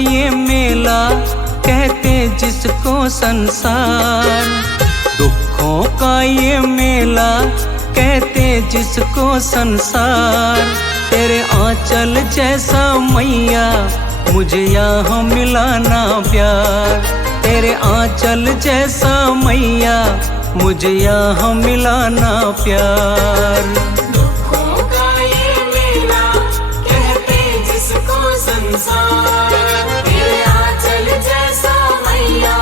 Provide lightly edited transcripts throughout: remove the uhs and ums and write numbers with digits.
ये मेला कहते जिसको संसार, दुखों का ये मेला कहते जिसको संसार। तेरे आंचल जैसा मैया मुझे यहाँ मिला ना प्यार, तेरे आंचल जैसा मैया मुझे यहाँ मिला ना प्यार। दुखों का ये मेला कहते जिसको संसार, तेरे आंचल जैसा मैया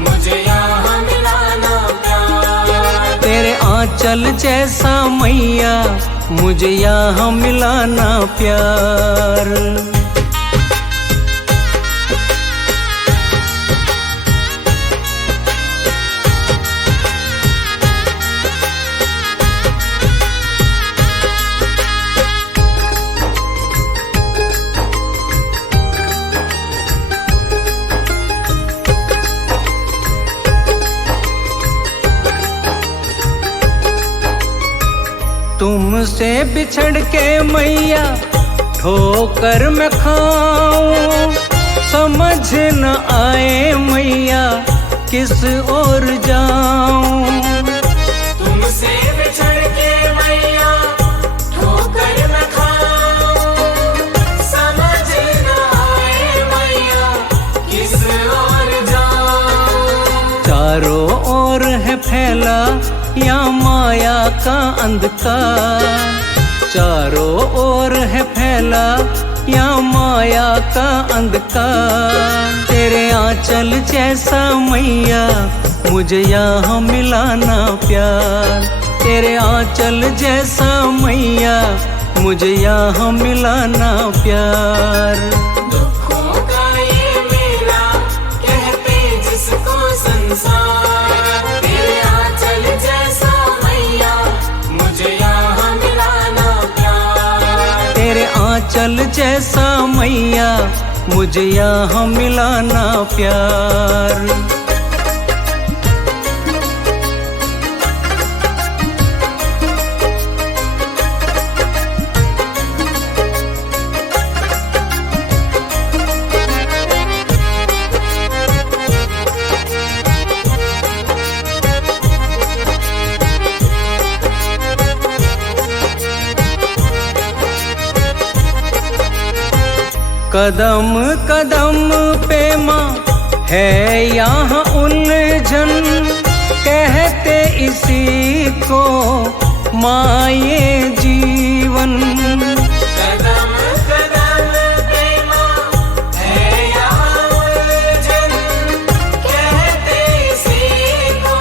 मुझे यहाँ मिला ना प्यार, तेरे आंचल जैसा मैया मुझे यहाँ मिला ना प्यार। तुमसे बिछड़ के मैया ठोकर मैं खाऊं, समझ न आए मैया किस ओर जाऊं। तुमसे बिछड़ के मैया ठोकर मैं खाऊं, समझ न आए मैया किस ओर जाऊं। चारों ओर है फैला या माया का अंधकार, चारों ओर है फैला या माया का अंधकार। तेरे आंचल जैसा मैया मुझे यहाँ मिला ना प्यार, तेरे आंचल जैसा मैया मुझे यहाँ मिला ना प्यार। दुखों का ये मेला कहते जिसको संसार, तेरे आंचल जैसा मैया मुझे यहाँ मिला ना प्यार, तेरे आंचल जैसा मैया मुझे यहाँ मिला ना प्यार। कदम कदम पे माँ है यहाँ उलझन, कहते इसी को माँ ये जीवन। कदम कदम पे माँ है यहाँ उलझन, कहते इसी को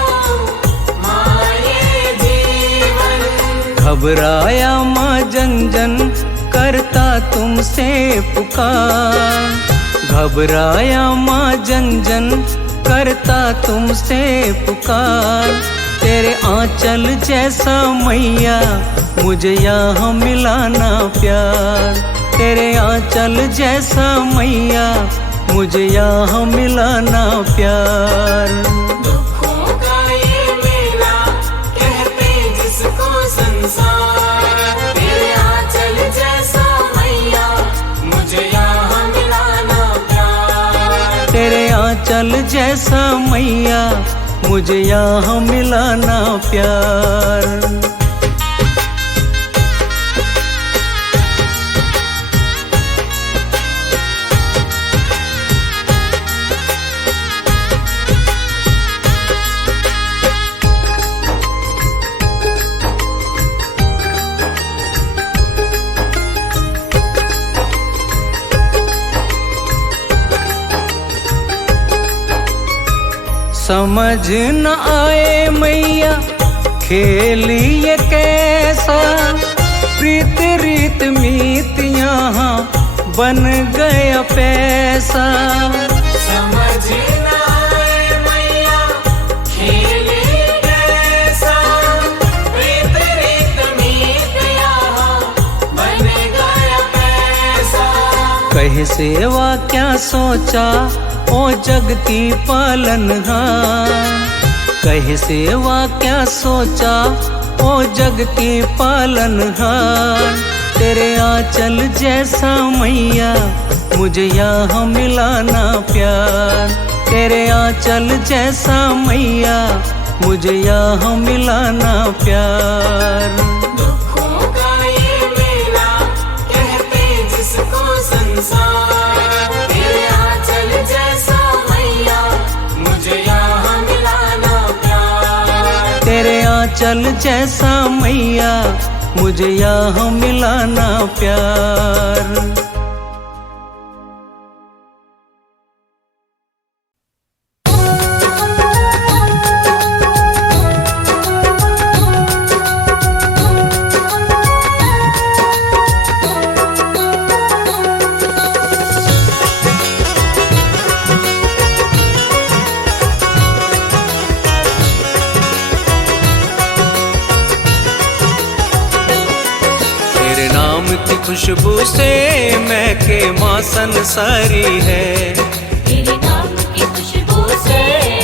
माँ ये जीवन। घबराया माँ जन जन करता तुमसे पुकार, घबराया माँ जन जन करता तुमसे पुकार। तेरे आंचल जैसा मैया मुझे यहाँ मिला ना प्यार, तेरे आंचल जैसा मैया मुझे यहाँ मिला ना प्यार। दुखों का ये मेला कहते जिसको संसार, तेरे आंचल जैसा मैया मुझे यहाँ मिला ना प्यार, तेरे आंचल जैसा मैया मुझे यहाँ मिला ना प्यार। समझ न आए मैया खेल ये कैसा, प्रीत रीत मीत यहाँ बन गया पैसा। समझ न आए मैया खेल ये कैसा, प्रीत रीत मीत यहाँ बन गया पैसा। कहे सेवा क्या सोचा ओ जगती पालनहार, कहे सेवा क्या सोचा ओ जगती पालनहार। तेरे आंचल जैसा मैया मुझे यहाँ मिलाना प्यार। तेरे आंचल जैसा मैया मुझे यहाँ मिलाना प्यार। दुखों का ये मेला कहते जिसको संसार, तेरे आंचल जैसा मैया मुझे यहाँ मिलाना प्यार। तेरे आंचल जैसा मैया मुझे यहाँ मिलाना प्यार। खुशबू से महके माँ संसारी है। तेरे नाम की खुशबू से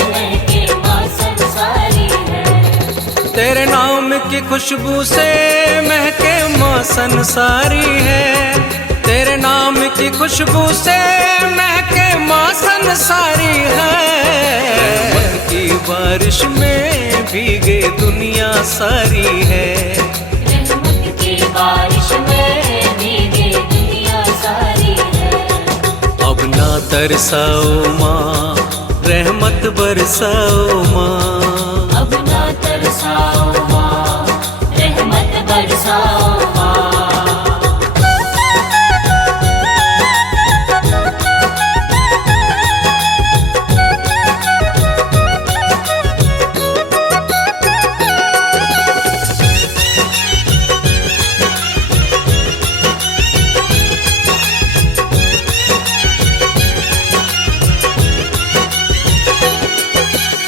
महके माँ संसारी है। तेरे नाम की खुशबू से महके माँ संसारी है। तेरे नाम की खुशबू से महके माँ संसारी है। रहमत की बारिश में भीगे दुनिया सारी है। रहमत की बारिश में भीगे दुनिया सारी है। अब ना तरसाओ माँ रहमत बरसाओ माँ। अब ना तरसाओ माँ रहमत बरसाओ माँ।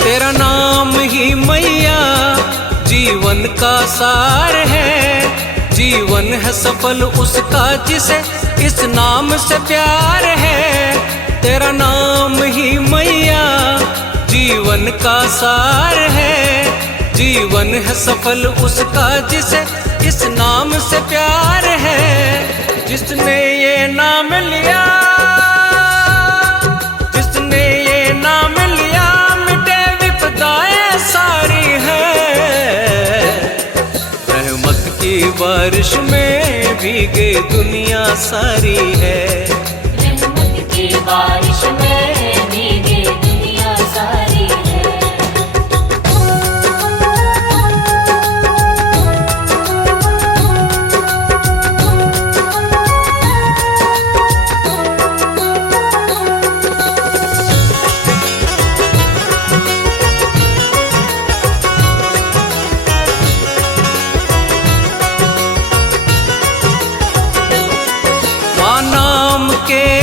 तेरा नाम ही मैया जीवन का सार है। जीवन है सफल उसका जिसे इस नाम से प्यार है। तेरा नाम ही मैया जीवन का सार है। जीवन है सफल उसका जिसे इस नाम से प्यार है। जिसने ये नाम लिया, जिसने ये नाम लिया मिटे विपदाएं सारी है। रहमत की बारिश में भीगे दुनिया सारी है। रहमत की बारिश में भीगे दुनिया सारी है।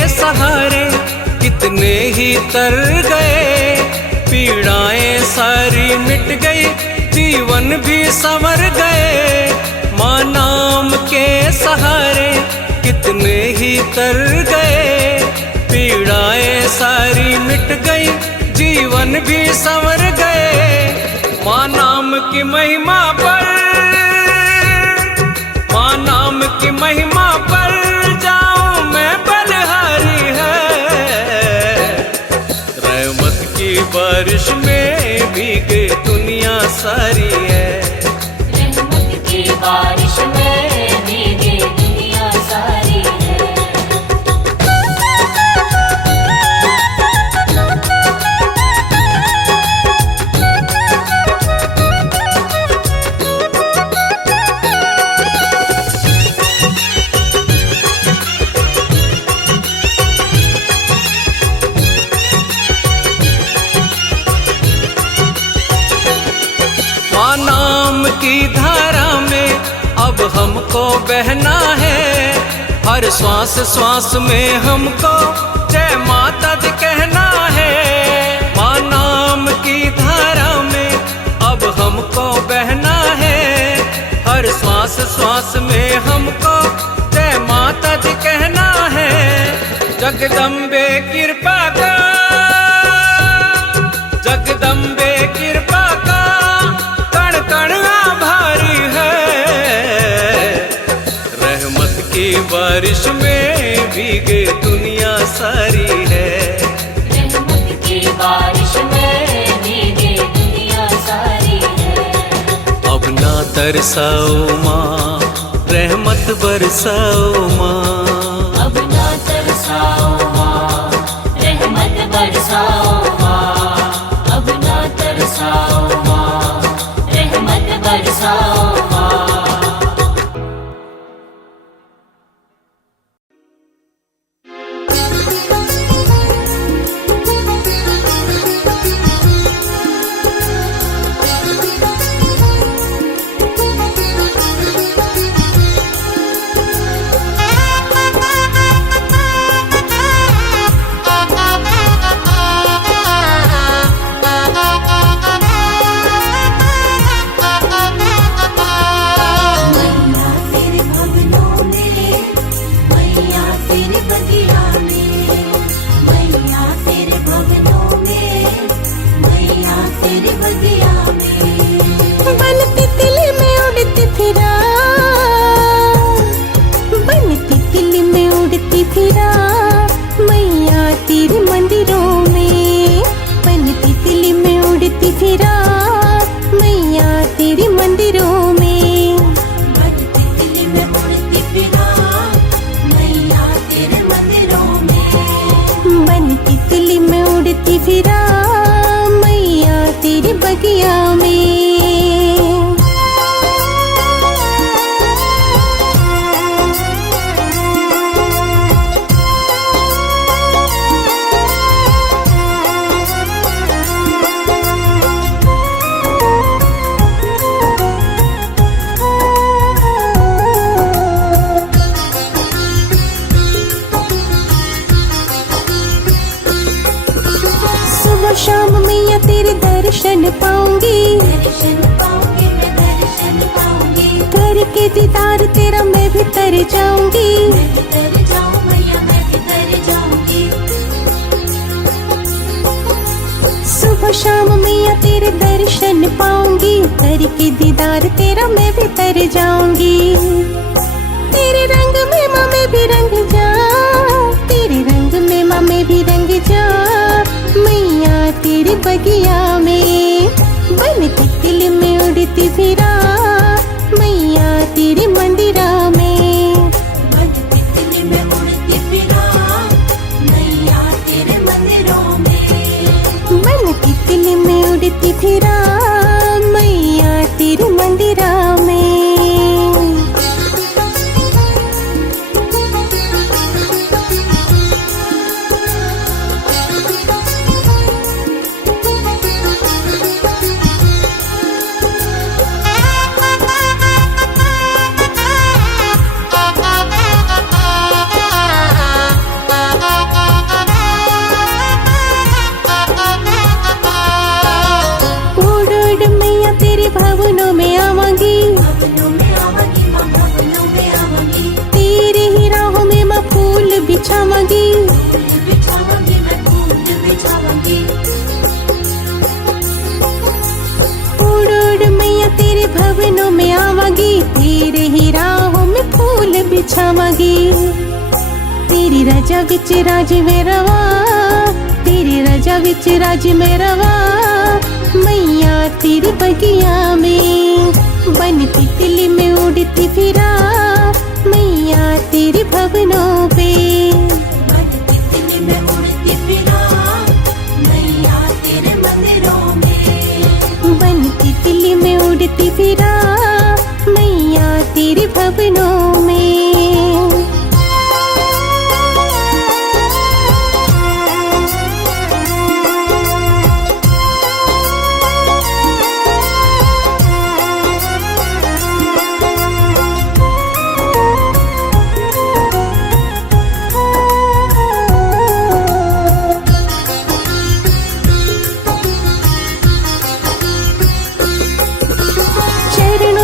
सहारे कितने ही तर गए। पीड़ाएं सारी मिट गई जीवन भी संवर गए। माँ नाम के सहारे कितने ही तर गए। पीड़ाएं सारी मिट गई जीवन भी संवर गए। माँ नाम की महिमा पर, माँ नाम की महिमा पर जाऊं मैं बलिहारी है। रहमत की बारिश में भीगे दुनिया सारी है। रहमत की बारिश में भीगे दुनिया सारी है। की धारा में अब हमको बहना है। हर श्वास श्वास में हमको जय माता दी कहना है। माँ नाम की धारा में अब हमको बहना है। हर श्वास श्वास में हमको जय माता दी कहना है। जगदम्बे कृपा का, जगदम्बे कृपा का कण कण आभारी है। रहमत बारिश में भीगे दुनिया सारी है। रहमत की बारिश में भीगे दुनिया सारी है। अब ना तरसाओ माँ, रहमत बरसाओ माँ। अब ना तरसाओ माँ, रहमत बरसाओ माँ। अब ना तरसाओ माँ, रहमत बरसाओ माँ। शाम मैया तेरे दर्शन पाऊंगी, करके दीदार तेरा मैं भी तर जाऊंगी। सुबह शाम मैया तेरे दर्शन पाऊंगी, करके दीदार तेरा मैं भी तर जाऊंगी। तेरे रंग में माँ मैं भी रंग जा, तेरे रंग में माँ मैं भी रंग जा। मैया तेरी बगिया में बनती तिल में उड़ती फिरा, मैया तेरी मंदिरा में बनती तिल में उड़ती फिरा, मैया तेरे मंदिरों में बनती तिल में उड़ती फिरा, मैया तेरी मंदिरा में। भवनों में आवांगी, तेरे ही राहों में मैं फूल बिछावांगी। उड़ उड़ मैया तेरे भवनों में आवांगी, तेरे ही राहों में फूल बिछावांगी। तेरी रजा विच राज में रवा, तेरी रजा विच राज में रवा, मैया तेरी बगिया में बनती तिल में उड़ती फिरा, मैया तेरे भवनों पे बनती तिल में उड़ती फिरा, मैया तेरे मंदिरों में बनती तिल में उड़ती फिरा, मैया तेरे भवनों में।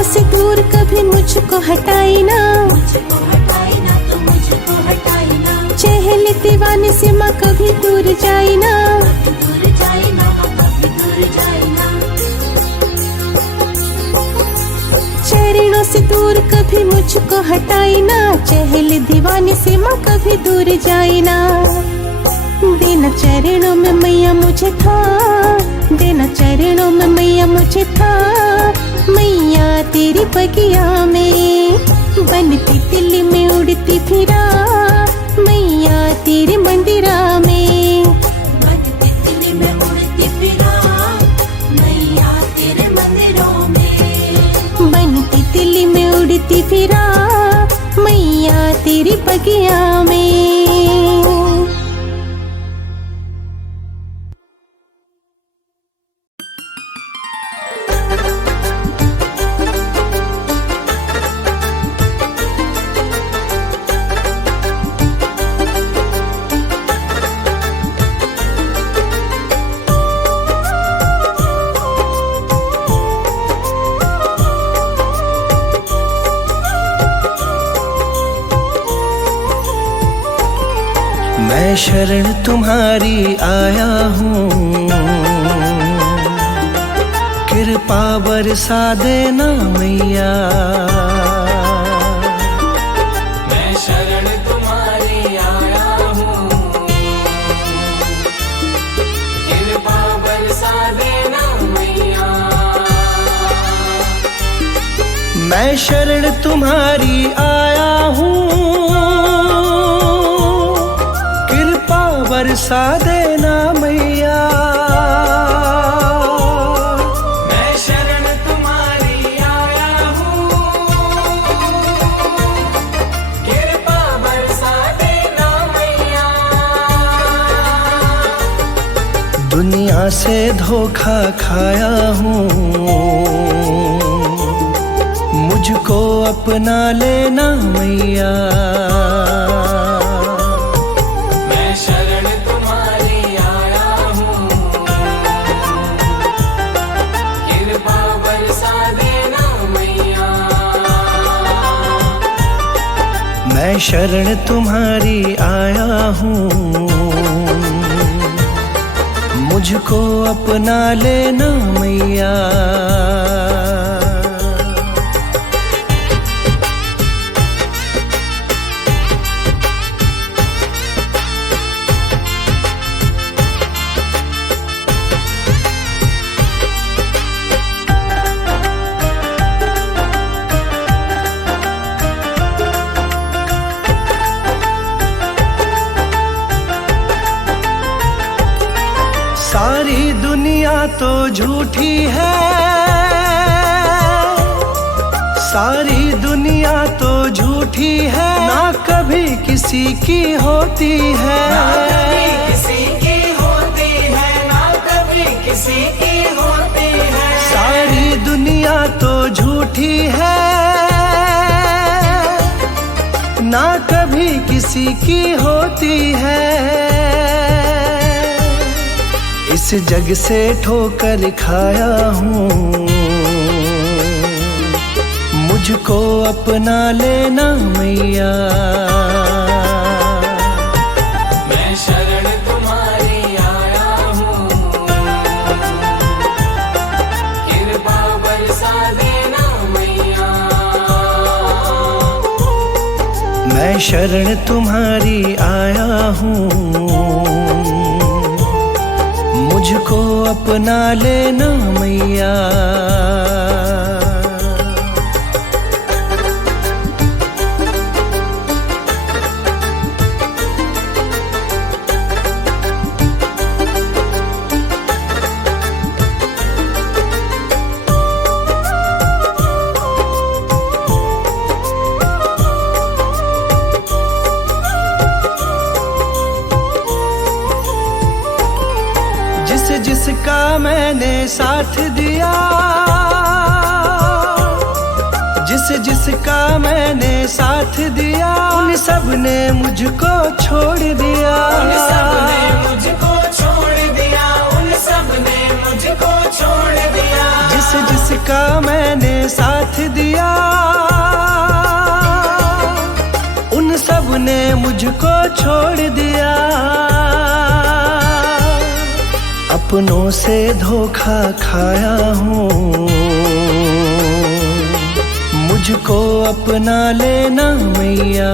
से दूर कभी मुझको हटाई ना, मुझको हटाई ना तो मुझको हटाई ना। चहल दीवाने से माँ कभी दूर जाई ना, दूर जाई ना, कभी दूर जाई ना। चरणों से दूर कभी मुझको हटाई ना, चहल दीवाने से माँ कभी दूर जाए ना। देना चरणों में मैया मुझे था, देना चरणों में मैया मुझे था। मैया तेरी बगिया में बनती तितली में उड़ती फिरा, मैया तेरे मंदिरा में बनती तितली में उड़ती फिरा, मैया तेरे मंदिरों में। बनती तितली में उड़ती फिरा, मैया तेरी बगिया में। मैं शरण तुम्हारी आया हूँ, कृपा बरसा देना मैया। मैं शरण तुम्हारी आया हूँ, कृपा बरसा देना मैया। मैं शरण तुम्हारी आया हूँ, कृपा बरसा देना मैया। मैं शरण तुम्हारी आया हूँ, कृपा बरसा देना मैया। दुनिया से धोखा खाया हूँ, मुझको अपना लेना मैया। मैं शरण तुम्हारी आया हूँ, कृपा बरसा देना मैया। मैं शरण तुम्हारी आया हूँ, मुझको अपना लेना मैया। सारी दुनिया तो झूठी है, सारी दुनिया तो झूठी है, ना कभी किसी की होती है। ना कभी किसी की होती है, ना कभी किसी की होती है। सारी दुनिया तो झूठी है, ना कभी किसी की होती है। इस जग से ठोकर खाया हूँ, मुझको अपना लेना मैया। मैं शरण तुम्हारी आया हूँ, कृपा बरसा देना मैया। मैं शरण तुम्हारी आया हूँ, मुझको अपना लेना मैया। जिसका मैंने साथ दिया, जिसका मैंने साथ दिया, उन सब ने मुझको छोड़ दिया। उन सब ने मुझको छोड़ दिया, उन सब ने मुझको छोड़ दिया। जिसका मैंने साथ दिया, उन सब ने मुझको छोड़ दिया। अपनों से धोखा खाया हूँ, मुझको अपना लेना मैया।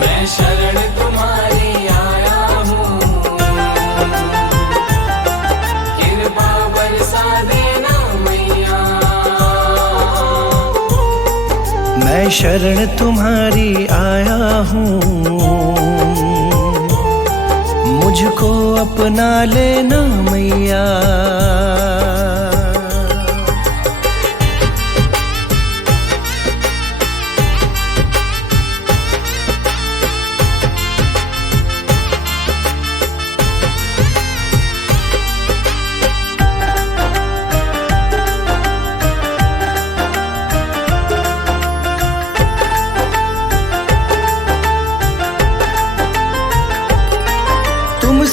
मैं शरण तुम्हारी आया हूँ, कृपा बरसा देना मैया। मैं शरण तुम्हारी आया हूँ, मुझको अपना लेना मैया।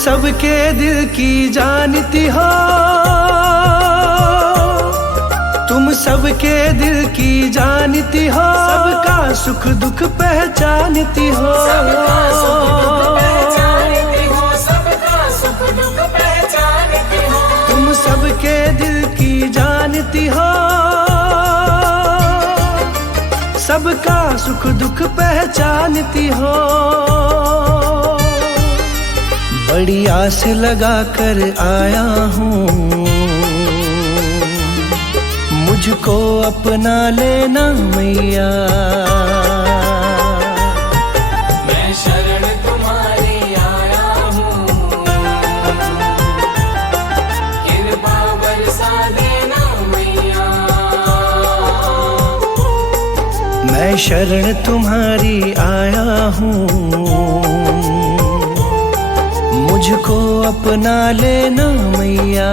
सबके दिल की जानती हो, तुम सबके दिल की जानती हो, सबका सुख दुख पहचानती हो। सबका सुख दुख पहचानती हो, सबका सुख दुख पहचानती हो। तुम सबके दिल की जानती हो, सबका सुख दुख पहचानती हो। बड़ी आस लगा कर आया हूँ, मुझको अपना लेना मैया। मैं शरण तुम्हारी आया हूँ, कृपा बरसा देना मैया। मैं शरण तुम्हारी आया हूँ, मुझको अपना लेना मैया।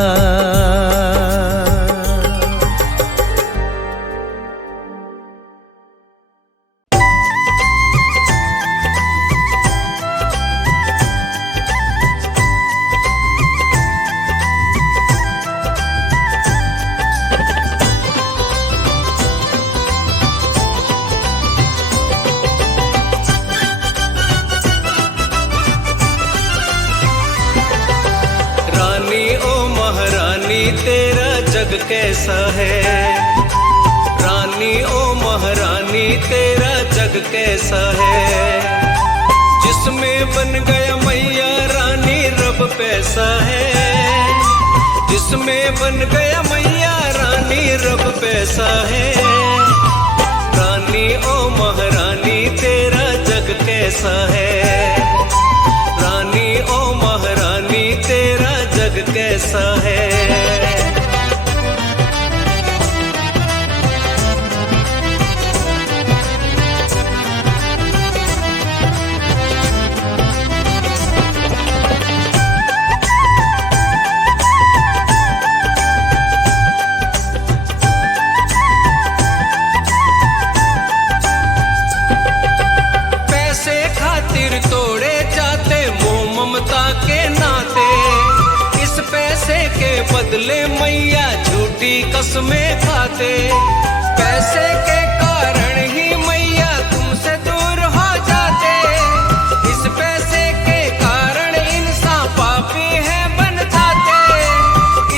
तेरा जग कैसा है रानी ओ महारानी, तेरा जग कैसा है। जिसमें बन गया मैया रानी रब पैसा है, जिसमें बन गया मैया रानी रब पैसा है। रानी ओ महारानी तेरा जग कैसा है, रानी ओ महारानी तेरा जग कैसा है। बदले मैया झूठी कसमें खाते, पैसे के कारण ही मैया तुमसे दूर हो जाते। इस पैसे के कारण इंसान पापी है बन जाते,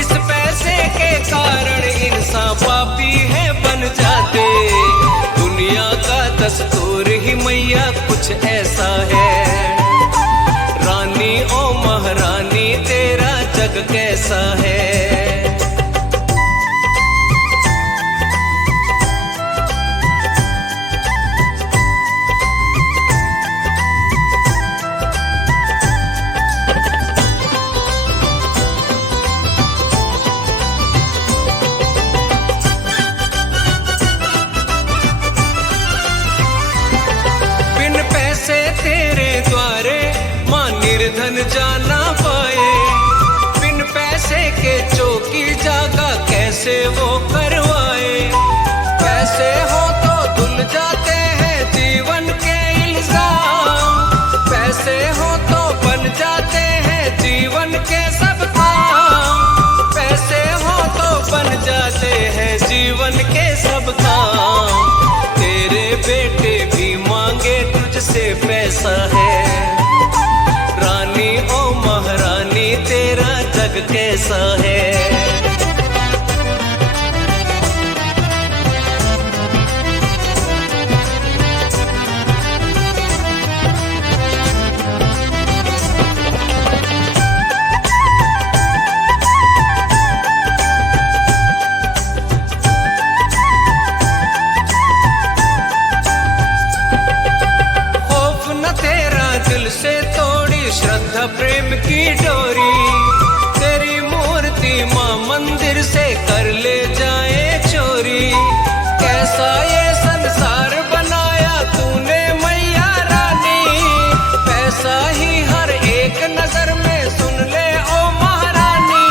इस पैसे के कारण इंसान पापी है बन जाते। दुनिया का दस्तूर ही मैया कुछ ऐसा है। रानी ओ महारानी तेरा जग कैसा है। बिन पैसे तेरे द्वारे मां निर्धन जाना पाए, बिन पैसे के चौकी जागा कैसे वो करवाए। पैसे हो तो धुल जाते हैं जीवन के इल्जाम, पैसे हो तो बन जाते हैं जीवन के सब काम, पैसे हो तो बन जाते हैं जीवन के सब काम। तेरे बेटे भी मांगे तुझसे पैसा है। रानी ओ महारानी तेरा जग कैसा है। कथा प्रेम की डोरी। तेरी मूर्ति माँ मंदिर से कर ले जाए चोरी। कैसा ये संसार बनाया तूने मैया रानी, पैसा ही हर एक नजर में सुन ले ओ महारानी।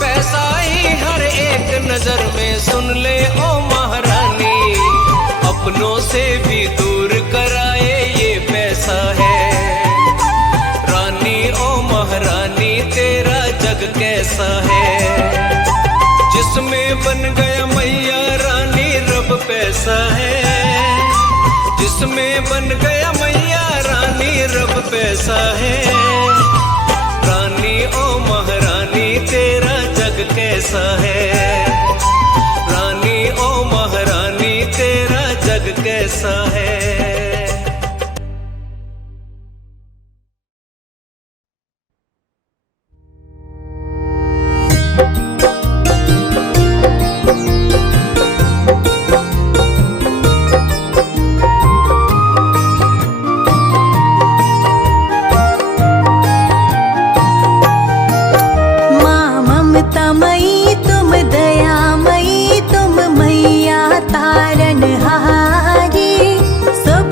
पैसा ही हर एक नजर में सुन ले ओ महारानी। अपनों से भी दूर कराए ये पैसा है रानी। ओ महारानी तेरा जग कैसा है, जिसमें बन गया मैया रानी रब पैसा है। जिसमें बन गया मैया रानी रब पैसा है। रानी ओ महारानी तेरा जग कैसा है। रानी ओ महारानी तेरा जग कैसा है। माँ ममतामयी तुम दयामयी तुम मैया तारनहारी। सब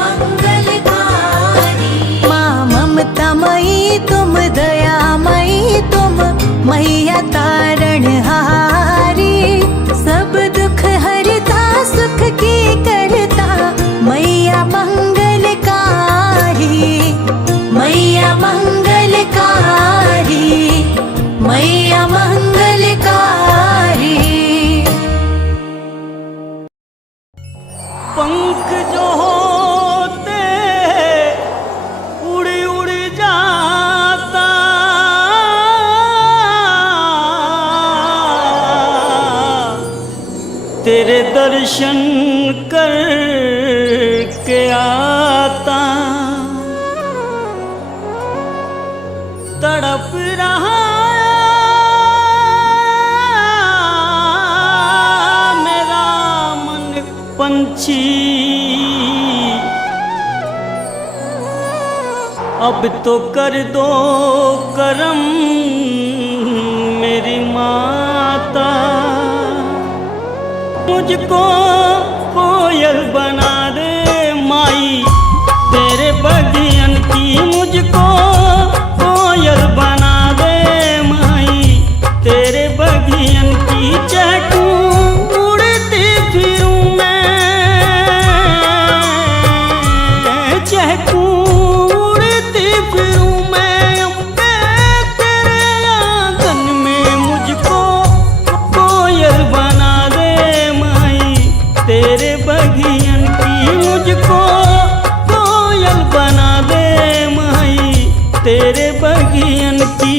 मंगलकारी। माँ ममतामयी तुम, दयामयी तुम, मैया तारणहारी। सब दुख हरता, सुख की करता, मैया मंगलकारी। मैया मंगलकारी, मैया मंगलकारी। पंख जो होते उड़ उड़ जाता, तेरे दर्शन करके आता। तड़प रहा मेरा मन पंछी, अब तो कर दो करम मेरी माता। मुझको कोयल बना दे माई तेरे बगियन की। मुझको कोयल बना दे माई तेरे बगियन की। चहकूं उड़ती फिरूं मैं, चहकूं उड़ती फिरूं मैं अपने तेरे आंगन में। मुझको कोयल बना दे माई तेरे बगियन की। मुझको कोयल बना दे माई तेरे बगियन की।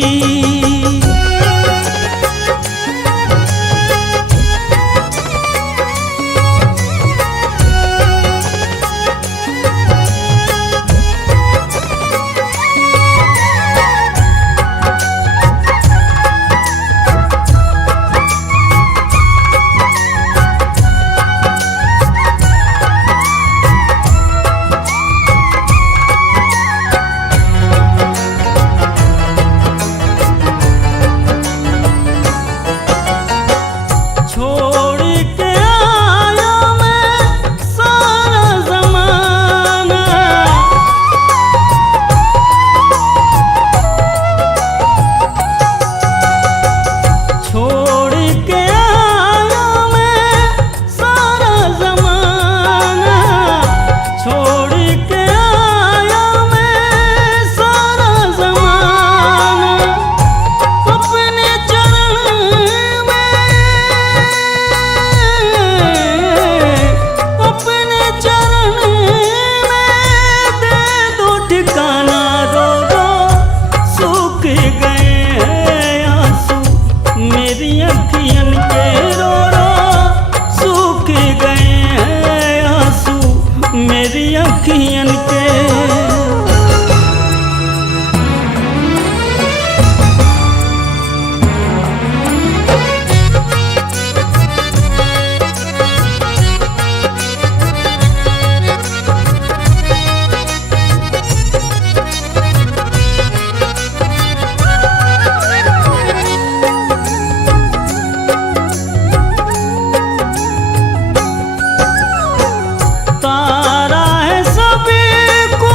तारा है सभी को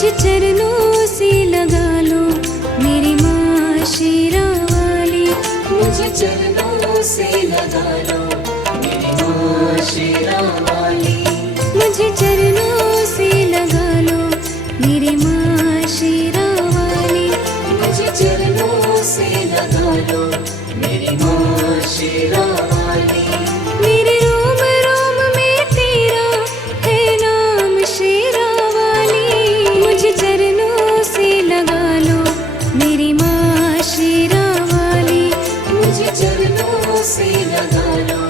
मुझे चरणों से लगा लो मेरी माँ शेरा वाली। मुझे चरणों से लगा लो मेरी माँ शेरा वाली। मुझे चरणों से लगा लो मेरी माँ शेरा वाली। मुझे चरणों से लगा लो मेरी माँ शेरा वाली। मेरे रोम रोम में तेरा है नाम शेरा वाली। मुझे चरणों से लगा लो मेरी माँ शेरा वाली। मुझे चरणों से लगा लो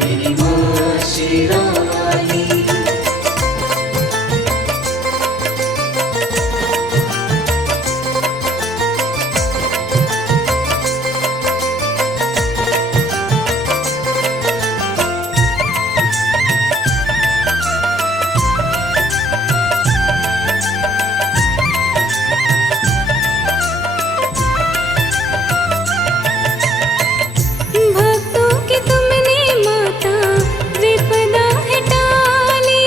मेरी माँ शेरा वाली। भक्तों की तुमने माता विपदा है टाली।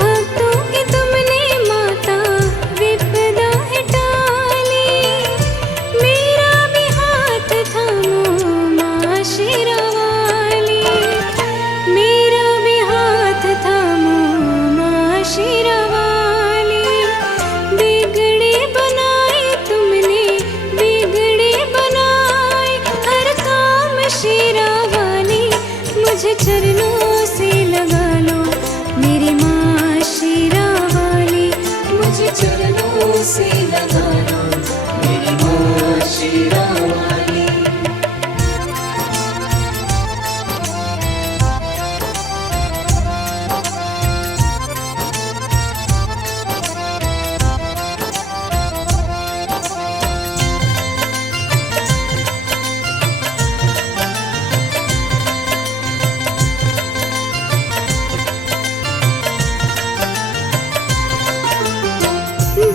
भक्तों की तुमने माता विपदा है टाली। मेरा भी हाथ थामो माँ शेरा वाली। मेरा भी हाथ थामो माँ शेरा वाली। बिगड़े बनाए तुमने बिगड़े बनाए हर काम शेरा वाली। मुझे चरणों से लगा लो मेरी माँ शेरा वाली। मुझे चरणों से लगा लो मेरी माँ शेरा वाली।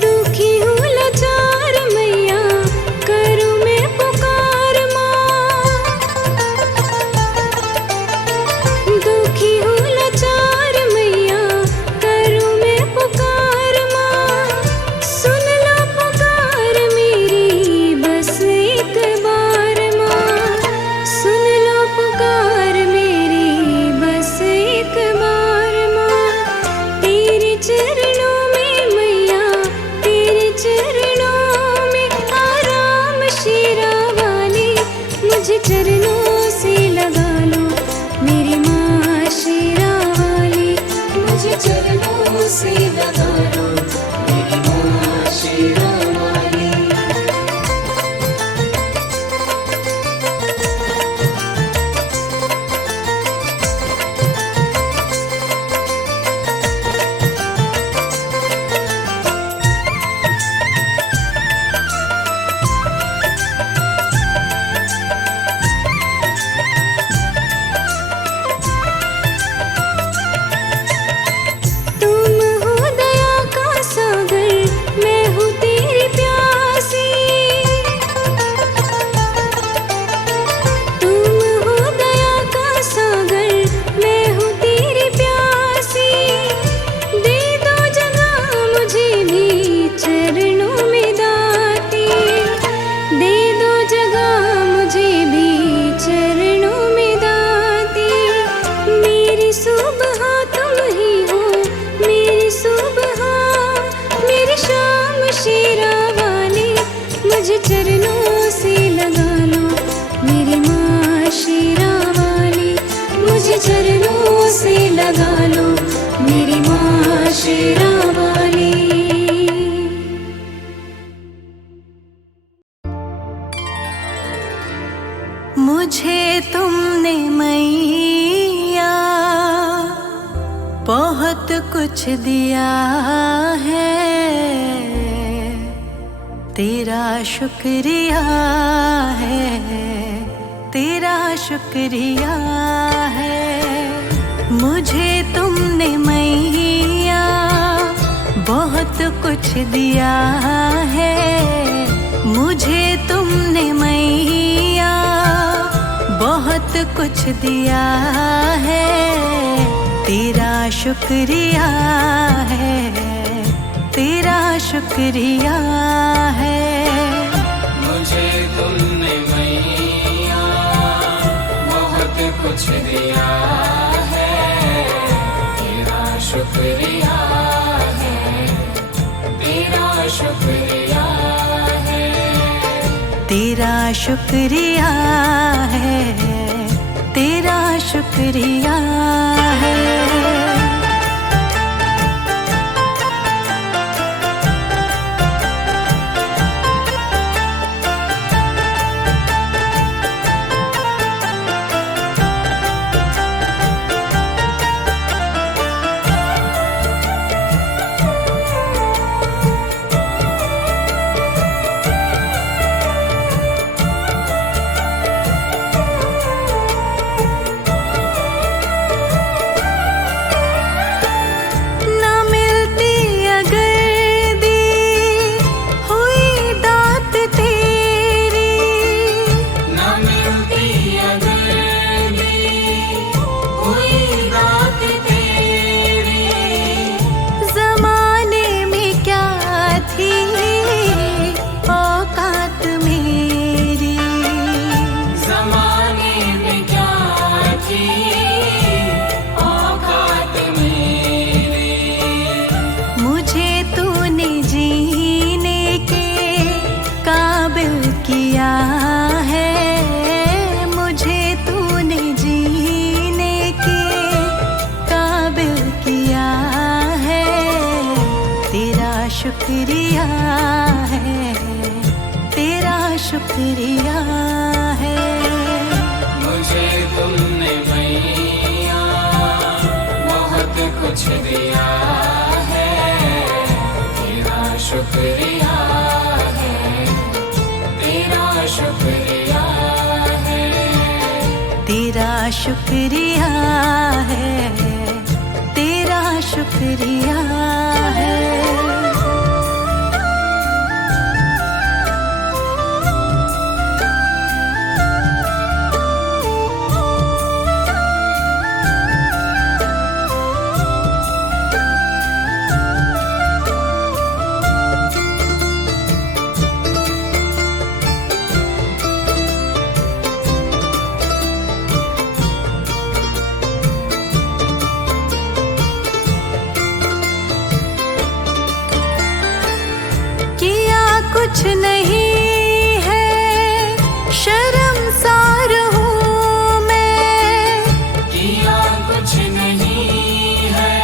दुखी हूँ लाचार मैया करूँ मैं पुकार माँ। दुखी हूँ लाचार मैया करूँ मैं पुकार माँ। सुन लो पुकार मेरी बस एक बार माँ। सुन लो पुकार मेरी बस एक बार माँ। तेरे चरणों में मैया तेरे चरणों में आराम शेरा वाली। मुझे चरणों से लगा लो मेरी माँ शेरा वाली। मुझे चरणों से लगा लो मेरी माँ शेरा वाली। तुम हो दया का सागर मैं हूँ तेरी प्यासी। तुम हो दया का सागर मैं हूँ तेरी प्यासी। दे दो जगह मुझे भी चरणों में दाती। दे दो जगह मुझे भी चरणों में दाती। मेरी सुबह तुम ही हो मेरी सुबह मेरी शाम शेरा वाली। मुझे चरणों से लगा लो मेरी माँ शेरा वाली। मुझे चरणों से लगा लो मेरी माँ शेरा वाली। मुझे तुमने मैया बहुत कुछ दिया है। तेरा शुक्रिया है तेरा शुक्रिया है। मुझे तुमने मैया बहुत कुछ दिया है। मुझे तुमने मैया बहुत कुछ दिया है। तेरा शुक्रिया है, तेरा शुक्रिया है। मुझे तुमने मैया बहुत कुछ दिया है, तेरा शुक्रिया है, तेरा शुक्रिया है, तेरा शुक्रिया है, तेरा शुक्रिया है। शुक्रिया है, तेरा शुक्रिया है। मुझे तुमने मैया बहुत कुछ दिया है, तेरा शुक्रिया है, तेरा शुक्रिया है, तेरा शुक्रिया है, तेरा शुक्रिया है। कुछ नहीं है शर्मसार हूँ मैं, किया कुछ नहीं है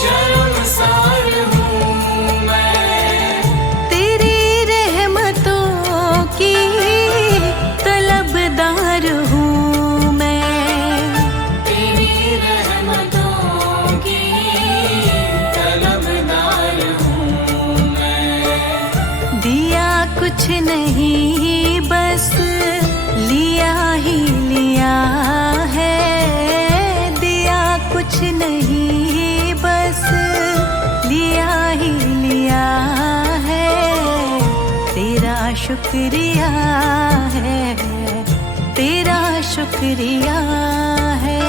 शर्मसार हूँ मैं, तेरी रहमतों की तलबदार हूँ मैं, तेरी रहमतों की तलबदार हूँ मैं। दिया कुछ नहीं बस लिया ही लिया है, दिया कुछ नहीं बस लिया ही लिया है, तेरा शुक्रिया है, तेरा शुक्रिया है।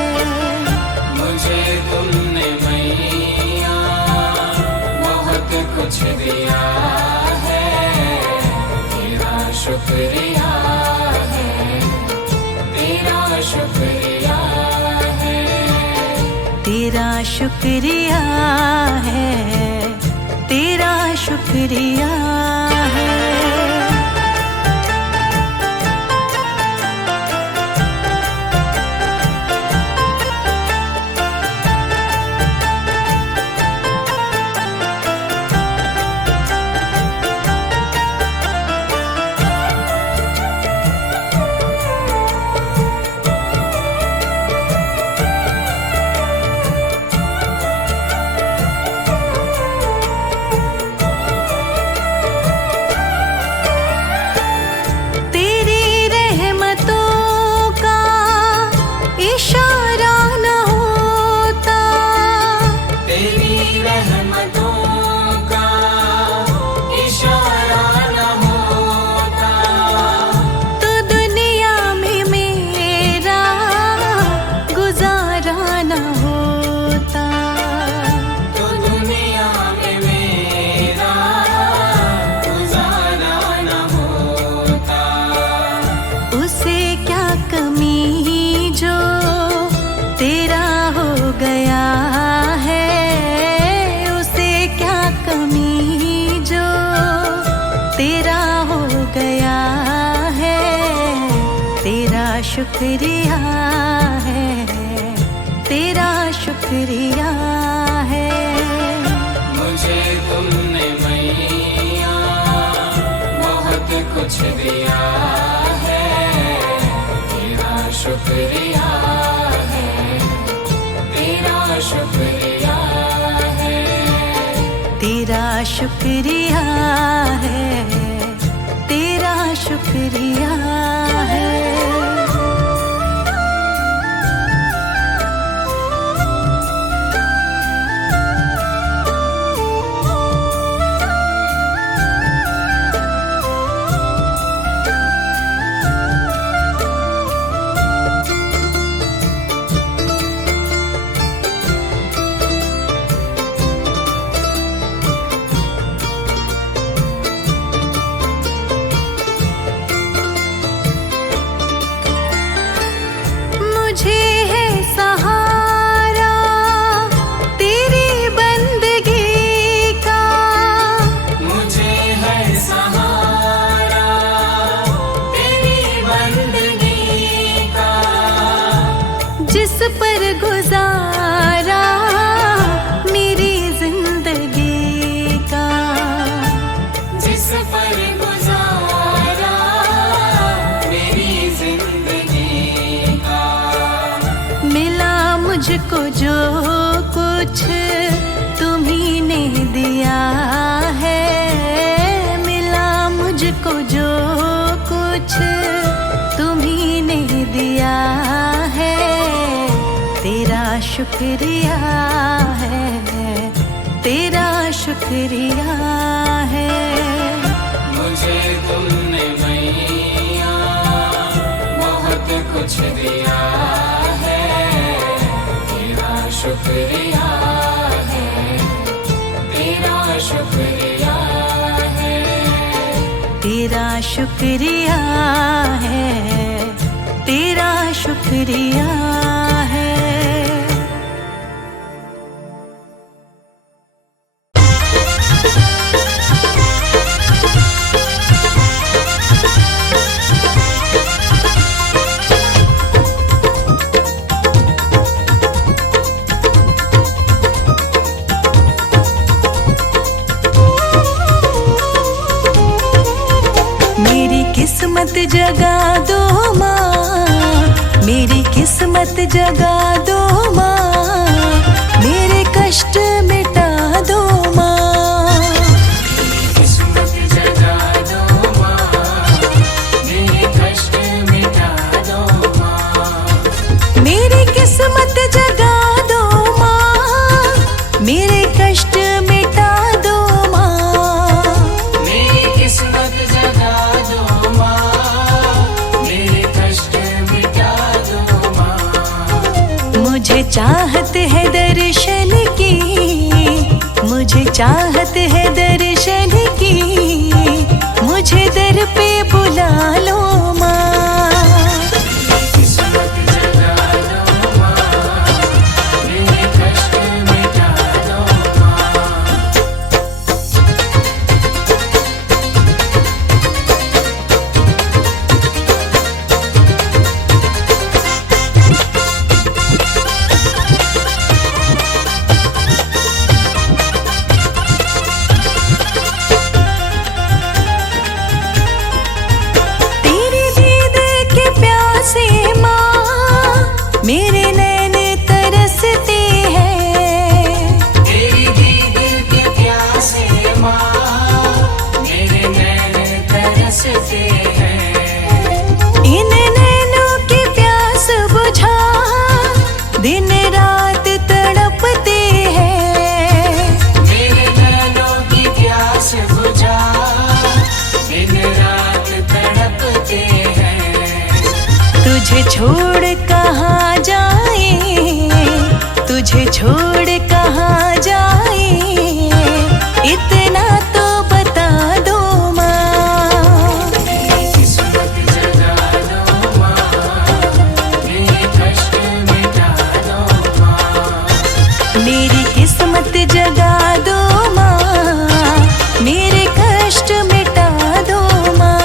मुझे तुमने मैया बहुत कुछ दिया है, तेरा शुक्रिया है, तेरा शुक्रिया है, तेरा शुक्रिया है, तेरा शुक्रिया है। शुक्रिया है, तेरा शुक्रिया है। मुझे तुमने मैया बहुत कुछ दिया है, तेरा शुक्रिया है, तेरा शुक्रिया है, तेरा शुक्रिया है, तेरा शुक्रिया है। मुझे है सहारा तेरी बंदगी का, मुझे है सहारा तेरी बंदगी का, जिस पर गुजारा मेरी जिंदगी का, जिस पर गुजारा मेरी जिंदगी का। मिला मुझको जो कुछ तुम्ही ने दिया है, मिला मुझको जो कुछ तुम्ही ने दिया है, तेरा शुक्रिया है, तेरा शुक्रिया है। मुझे तुमने मैया बहुत कुछ दिया है, तेरा शुक्रिया है, तेरा शुक्रिया है, तेरा शुक्रिया है, तेरा शुक्रिया है। मेरी किस्मत जगा दो माँ, मेरी किस्मत जगा दो माँ, मेरे कष्ट मिटा दो माँ। किस्मत जगा दो माँ, मेरे कष्ट मिटा दो माँ। मेरी किस्मत जगा दो माँ, मेरे कष्ट मिटा दो माँ। मेरी किस्मत जगा दो माँ, मेरे कष्ट मिटा दो माँ। मुझे चाहत है दर्शन की, मुझे चाहत है दर्शन की, मुझे दर पे बुला लो माँ। किस्मत जगा दो माँ, मेरे कष्ट मिटा दो माँ। तेरी दीद के प्यासे माँ, मेरे नैन तरसते हैं। तेरी दीद के प्यासे माँ, मेरे नैन तरसते हैं। इन नैनों की प्यास बुझा दिन रात तड़पते हैं। मेरे नैनों की प्यास बुझा दिन रात तड़पते हैं। तुझे छोड़ कहाँ जाए, तुझे छोड़ कहाँ जाए, इतना तो बता दो माँ। किस्मत जगा दो माँ, मेरे कष्ट मिटा दो माँ। मेरी किस्मत जगा दो माँ, मेरे कष्ट मिटा दो माँ।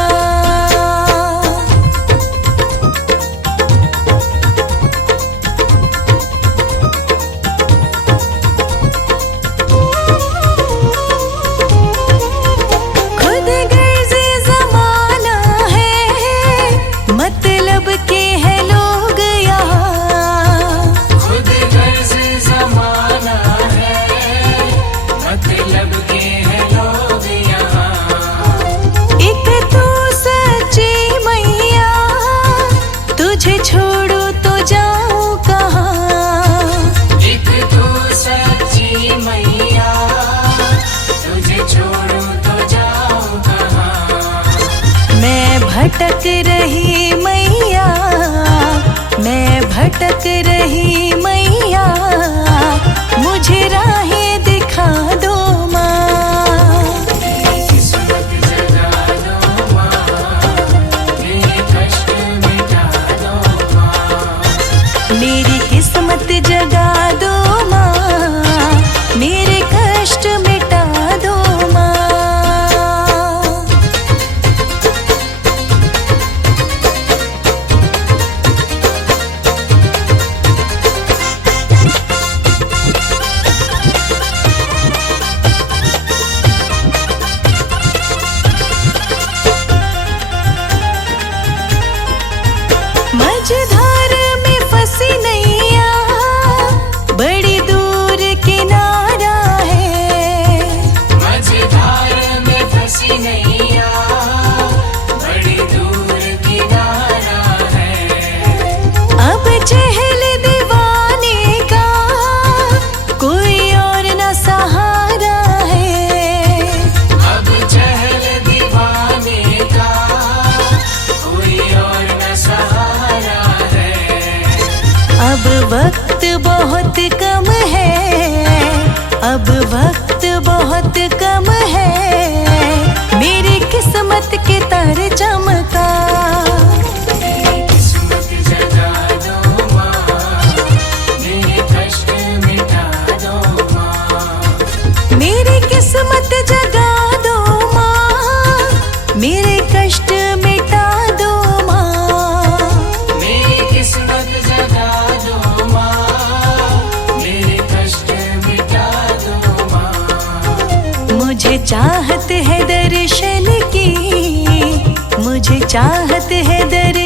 भटक रही मैया, मैं भटक रही मैया, मुझे राहें दिखा दो माँ। किस्मत जगा दो माँ, मेरे कष्ट मिटा दो माँ। मेरी किस्मत जगा दो माँ, मेरे कष्ट मिटा दो माँ। मझधार में फंसी नैया, बड़ी दूर किनारा है। मझधार में फंसी नैया, बड़ी दूर किनारा है। अब चहल दीवाने का कोई और न सहारा है। अब चहल दीवाने का कोई और न सहारा है। अब वक्त बहुत कम है, अब वक्त बहुत कम है, मेरी किस्मत के तारे चमका। किस्मत जगा दो माँ, मेरे कष्ट मिटा दो माँ। मेरी किस्मत जगा दो माँ, मेरे कष्ट मिटा दो माँ। मेरी किस्मत जगा दो माँ, मेरे कष्ट मिटा दो माँ। मुझे चाहत है दर्शन की, मुझे चाहत है दर्शन